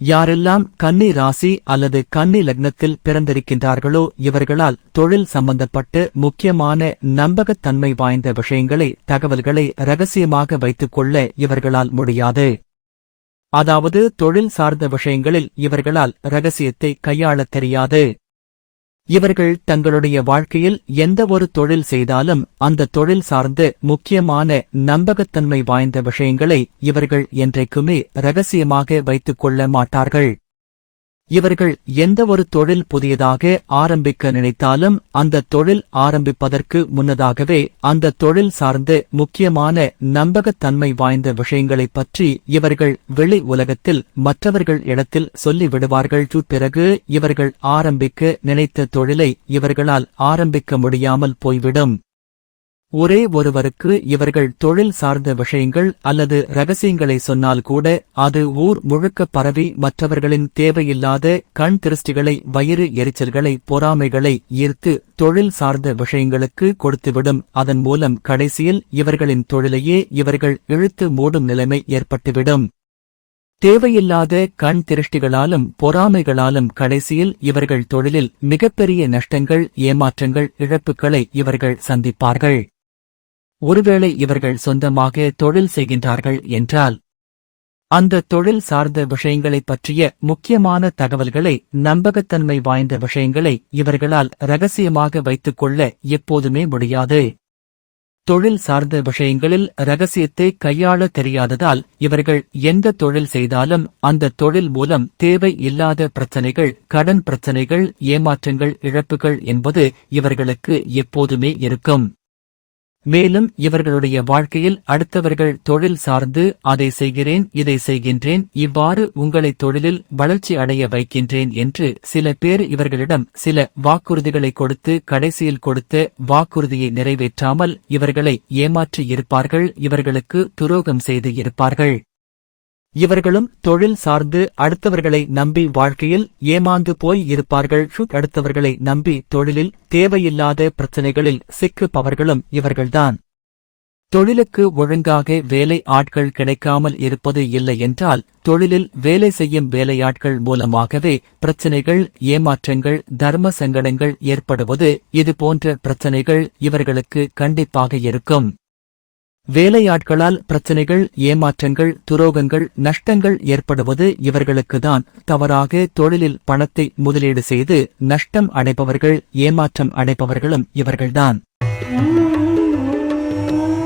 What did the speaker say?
யாரெல்லாம் கன்னி ராசி அல்லது கன்னி லக்னத்தில் பிறந்திருக்கின்றார்களோ இவர்களால் தொழில் சம்பந்தப்பட்டு முக்கியமான நம்பகத்தன்மை வாய்ந்த விஷயங்களை தகவல்களை ரகசியமாக வைத்துக் கொள்ள இவர்களால் முடியாது. அதாவது தொழில் சார்ந்த விஷயங்களில் இவர்களால் ரகசியத்தை கையாளத் தெரியாது. இவர்கள் தங்களுடைய வாழ்க்கையில் எந்த ஒரு தொழில் செய்தாலும் அந்த தொழில் சார்ந்து முக்கியமான நம்பகத்தன்மை வாய்ந்த விஷயங்களை இவர்கள் என்றைக்குமே ரகசியமாக வைத்துக் கொள்ள மாட்டார்கள். இவர்கள் எந்த ஒரு தொழில் புதியதாக ஆரம்பிக்க நினைத்தாலும் அந்த தொழில் ஆரம்பிப்பதற்கு முன்னதாகவே அந்த தொழில் சார்ந்து முக்கியமான நம்பகத்தன்மை வாய்ந்த விஷயங்களைப் பற்றி இவர்கள் வெளி உலகத்தில் மற்றவர்கள் இடத்தில் சொல்லிவிடுவார்கள். பிறகு இவர்கள் ஆரம்பிக்க நினைத்த தொழிலை இவர்களால் ஆரம்பிக்க முடியாமல் போய்விடும். ஒரே ஒருவருக்கு இவர்கள் தொழில் சார்ந்த விஷயங்கள் அல்லது ரகசியங்களை சொன்னால் கூட அது ஊர் முழுக்க பரவி மற்றவர்களின் தேவையில்லாத கண் திருஷ்டிகளை வயிறு எரிச்சல்களை பொறாமைகளை ஈர்த்து தொழில் சார்ந்த விஷயங்களுக்கு கொடுத்துவிடும். அதன் மூலம் கடைசியில் இவர்களின் தொழிலையே இவர்கள் இழுத்து மூடும் நிலைமை ஏற்பட்டுவிடும். தேவையில்லாத கண் திருஷ்டிகளாலும் பொறாமைகளாலும் கடைசியில் இவர்கள் தொழிலில் மிகப்பெரிய நஷ்டங்கள் ஏமாற்றங்கள் இழப்புகளை இவர்கள் சந்திப்பார்கள். ஒருவேளை இவர்கள் சொந்தமாக தொழில் செய்கின்றார்கள் என்றால் அந்த தொழில் சார்ந்த விஷயங்களைப் பற்றிய முக்கியமான தகவல்களை நம்பகத்தன்மை வாய்ந்த விஷயங்களை இவர்களால் ரகசியமாக வைத்துக் கொள்ள எப்போதுமே முடியாது. தொழில் சார்ந்த விஷயங்களில் ரகசியத்தை கையாள தெரியாததால் இவர்கள் எந்த தொழில் செய்தாலும் அந்த தொழில் மூலம் தேவை இல்லாத பிரச்சனைகள் கடன் பிரச்சனைகள் ஏமாற்றங்கள் இழப்புகள் என்பது இவர்களுக்கு எப்போதுமே இருக்கும். மேலும் இவர்களுடைய வாழ்க்கையில் அடுத்தவர்கள் தொழில் சார்ந்து அதை செய்கிறேன் இதை செய்கின்றேன் இவ்வாறு உங்களை தொழிலில் வளர்ச்சி அடைய வைக்கின்றேன் என்று சில பேர் இவர்களிடம் சில வாக்குறுதிகளை கொடுத்து கடைசியில் கொடுத்த வாக்குறுதியை நிறைவேற்றாமல் இவர்களை ஏமாற்றி இருப்பார்கள் இவர்களுக்கு துரோகம் செய்து இருப்பார்கள். இவர்களும் தொழில் சார்ந்து அடுத்தவர்களை நம்பி வாழ்க்கையில் ஏமாந்து போய் இருப்பார்கள். அடுத்தவர்களை நம்பி தொழிலில் தேவையில்லாத பிரச்சனைகளில் சிக்குப்பவர்களும் இவர்கள்தான். தொழிலுக்கு ஒழுங்காக வேலை ஆட்கள் கிடைக்காமல் இருப்பது இல்லை என்றால் தொழிலில் வேலை செய்யும் வேலையாட்கள் மூலமாகவே பிரச்சனைகள் ஏமாற்றங்கள் தர்ம சங்கடங்கள் ஏற்படுவது இதுபோன்ற பிரச்சினைகள் பிரச்சனைகள் இவர்களுக்கு கண்டிப்பாக இருக்கும். வேலையாட்களால் பிரச்சனைகள் ஏமாற்றங்கள் துரோகங்கள் நஷ்டங்கள் ஏற்படுவது இவர்களுக்குதான். தவறாக தொழிலில் பணத்தை முதலீடு செய்து நஷ்டம் அடைப்பவர்கள் ஏமாற்றம் அடைப்பவர்களும் இவர்கள்தான்.